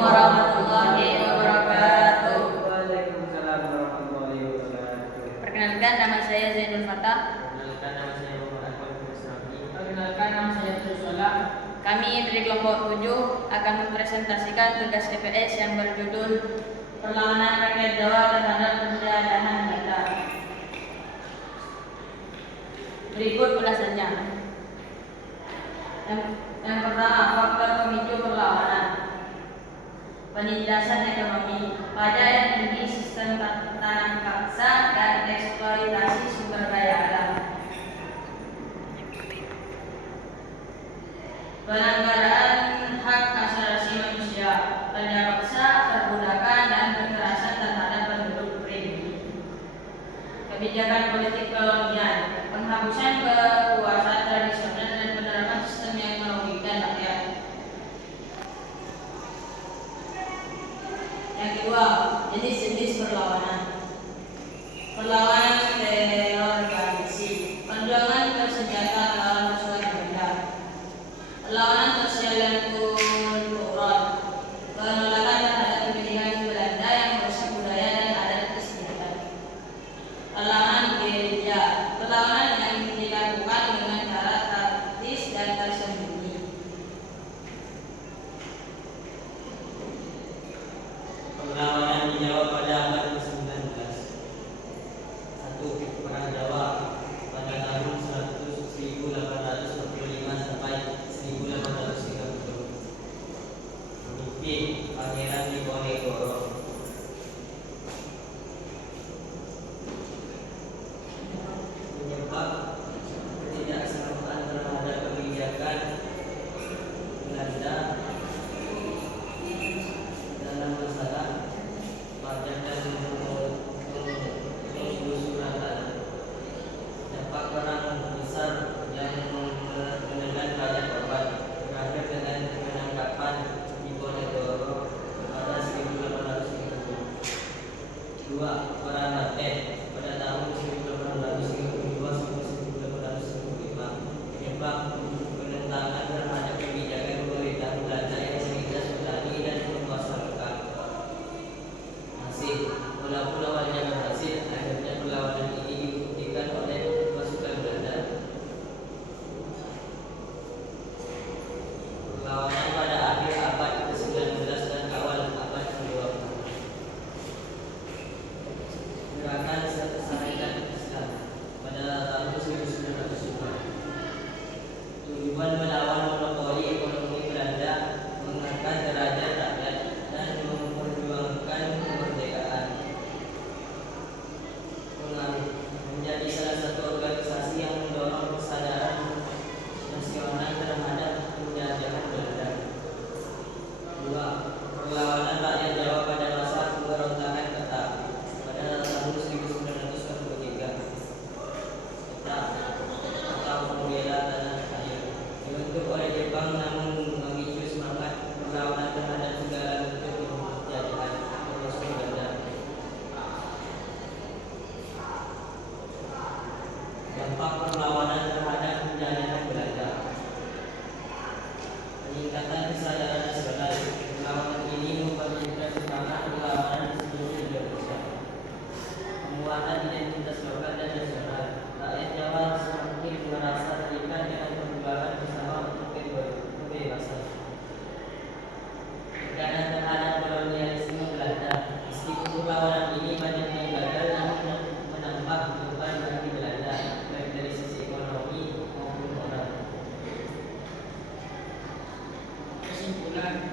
warahmatullahi wabarakatuh. Waalaikumsalam warahmatullahi wabarakatuh. Perkenalkan, nama saya Zainul Fatah. Perkenalkan, nama saya Muhammad Akmal Kusnami. Perkenalkan, nama saya Tuzola. Kami dari kelompok 7 akan mempresentasikan tugas TPS yang berjudul Perlawanan Rakyat Jawa terhadap Penjarahan Data. Berikut ulasannya. Yang pertama, faktor pemicu perlawanan. Penindasan ekonomi, pajak yang tinggi, sistem tanam paksa, dan eksploitasi sumber daya alam. Pelanggaran hak asasi manusia, kerja paksa, perbudakan, dan kekerasan terhadap penduduk pribumi. Kebijakan politik kolonial, penghapusan kekuasaan tradisional dan penerapan sistem yang merugikan rakyat. Yang kedua, jenis-jenis perlawanan. Perlawanan terorganisasi, perjuangan bersenjata melawan musuh benda. Perlawanan sosial dan kultural, penolakan terhadap pendidikan Belanda yang merusak budaya dan adat istiadat. Perlawanan gerilya, perlawanan yang dilakukan dengan cara taktis dan tersembunyi. Perlawanan di Jawa pada abad ke-19. 1. Perang Jawa pada tahun 1845 sampai 1830. Pemimpin Pangeran Diponegoro. Penyebab ketidaksamaan terhadap kebijakan Belanda dalam masalah pajak dan penelusuran. Dampak perang besar yang mengenai pajak obat berakhir dengan penangkapan Diponegoro pada 1830. 2. Perang Banten pada tahun 1832 sampai 1835. Penyebab penentangan terhadap kebijakan pemerintah Belanda yang mengindas petani dan penguasa lokal. Masih, walaupun awalnya berhasil, akhirnya perlawanan ini dibuktikan oleh pasukan Belanda. Perlawanan pada akhir abad ke-19 dan awal abad ke-20. Gerakan Sarekat Islam pada tahun 1905. Tujuan melawan monopoli ekonomi Belanda, mengangkat derajat rakyat, dan memperjuangkan kemerdekaan. Menjadi salah satu organisasi yang mendorong kesadaran nasional terhadap penjajahan Belanda. 2. Perlawanan rakyat Jawa pada masa pemberontakan Keta pada tahun 1943. Keta atau pembela tanah air dibentuk oleh Jepang namun memicu semangat perlawanan terhadap segala bentuk penjajahan termasuk Belanda. Dampak perlawanan terhadap penjajahan Belanda. Peningkatan kesadaran nasional. Perlawanan ini membangkitkan semangat perlawanan di seluruh Indonesia. Penguatan identitas lokal dan nasional. Rakyat Jawa semakin merasa terikat dengan perjuangan bersama untuk kebebasan. Tekanan terhadap kolonialisme Belanda. Meskipun perlawanan ini banyak yang gagal, namun menambah beban bagi Belanda, baik dari sisi ekonomi maupun moral. Kesimpulan,